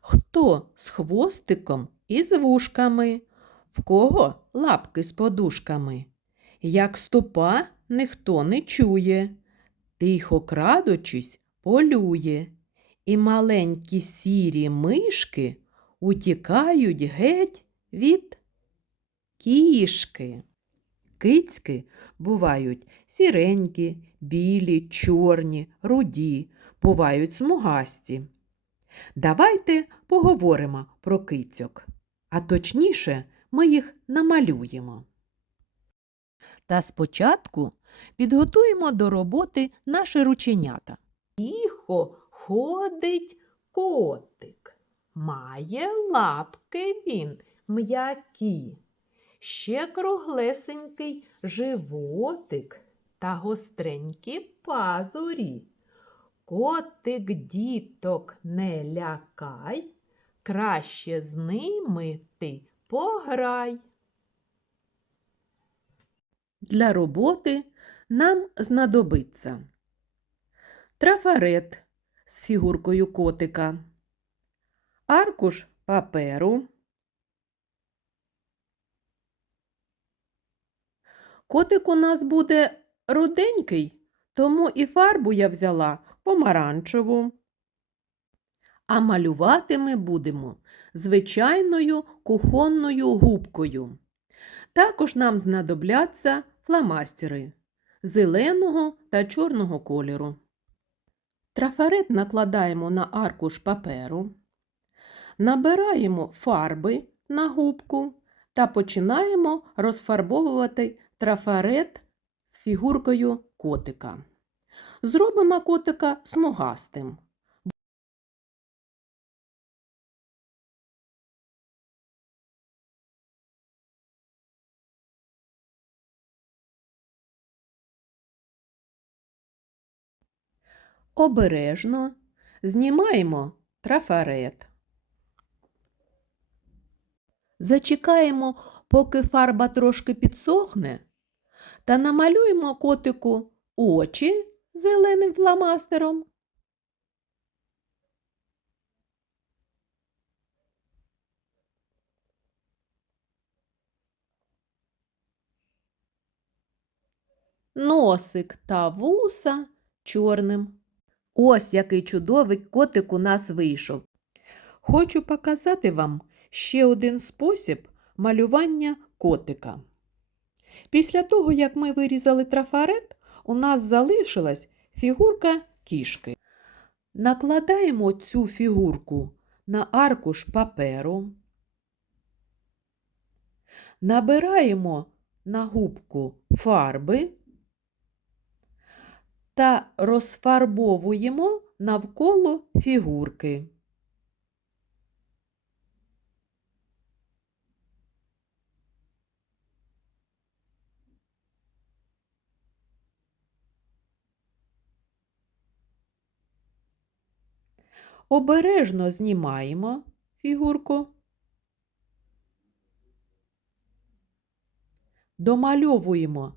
Хто з хвостиком і з вушками, в кого лапки з подушками? Як ступа ніхто не чує, тихо крадучись, полює, і маленькі сірі мишки утікають геть від кішки. Кицьки бувають сіренькі, білі, чорні, руді, бувають смугасті. Давайте поговоримо про кицьок, а точніше ми їх намалюємо. Та спочатку підготуємо до роботи наші рученята. Тихо ходить котик, має лапки він м'які, ще круглесенький животик та гостренькі пазурі. Котик діток не лякай, краще з ними ти пограй. Для роботи нам знадобиться трафарет з фігуркою котика, аркуш паперу, Котик у нас буде руденький, тому і фарбу я взяла помаранчеву. А малювати ми будемо звичайною кухонною губкою. Також нам знадобляться фломастери зеленого та чорного кольору. Трафарет накладаємо на аркуш паперу, набираємо фарби на губку та починаємо розфарбовувати трафарет з фігуркою котика. Зробимо котика смугастим. Обережно знімаємо трафарет. Зачекаємо, поки фарба трошки підсохне, та намалюємо котику очі зеленим фломастером. Носик та вуса чорним. Ось який чудовий котик у нас вийшов. Хочу показати вам ще один спосіб малювання котика. Після того, як ми вирізали трафарет, у нас залишилась фігурка кішки. Накладаємо цю фігурку на аркуш паперу, набираємо на губку фарби та розфарбовуємо навколо фігурки. Обережно знімаємо фігурку. Домальовуємо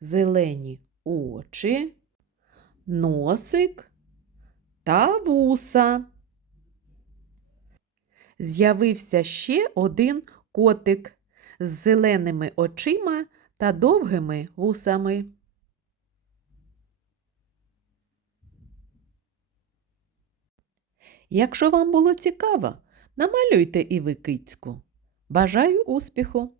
зелені очі, носик та вуса. З'явився ще один котик з зеленими очима та довгими вусами. Якщо вам було цікаво, намалюйте і ви кицьку. Бажаю успіху!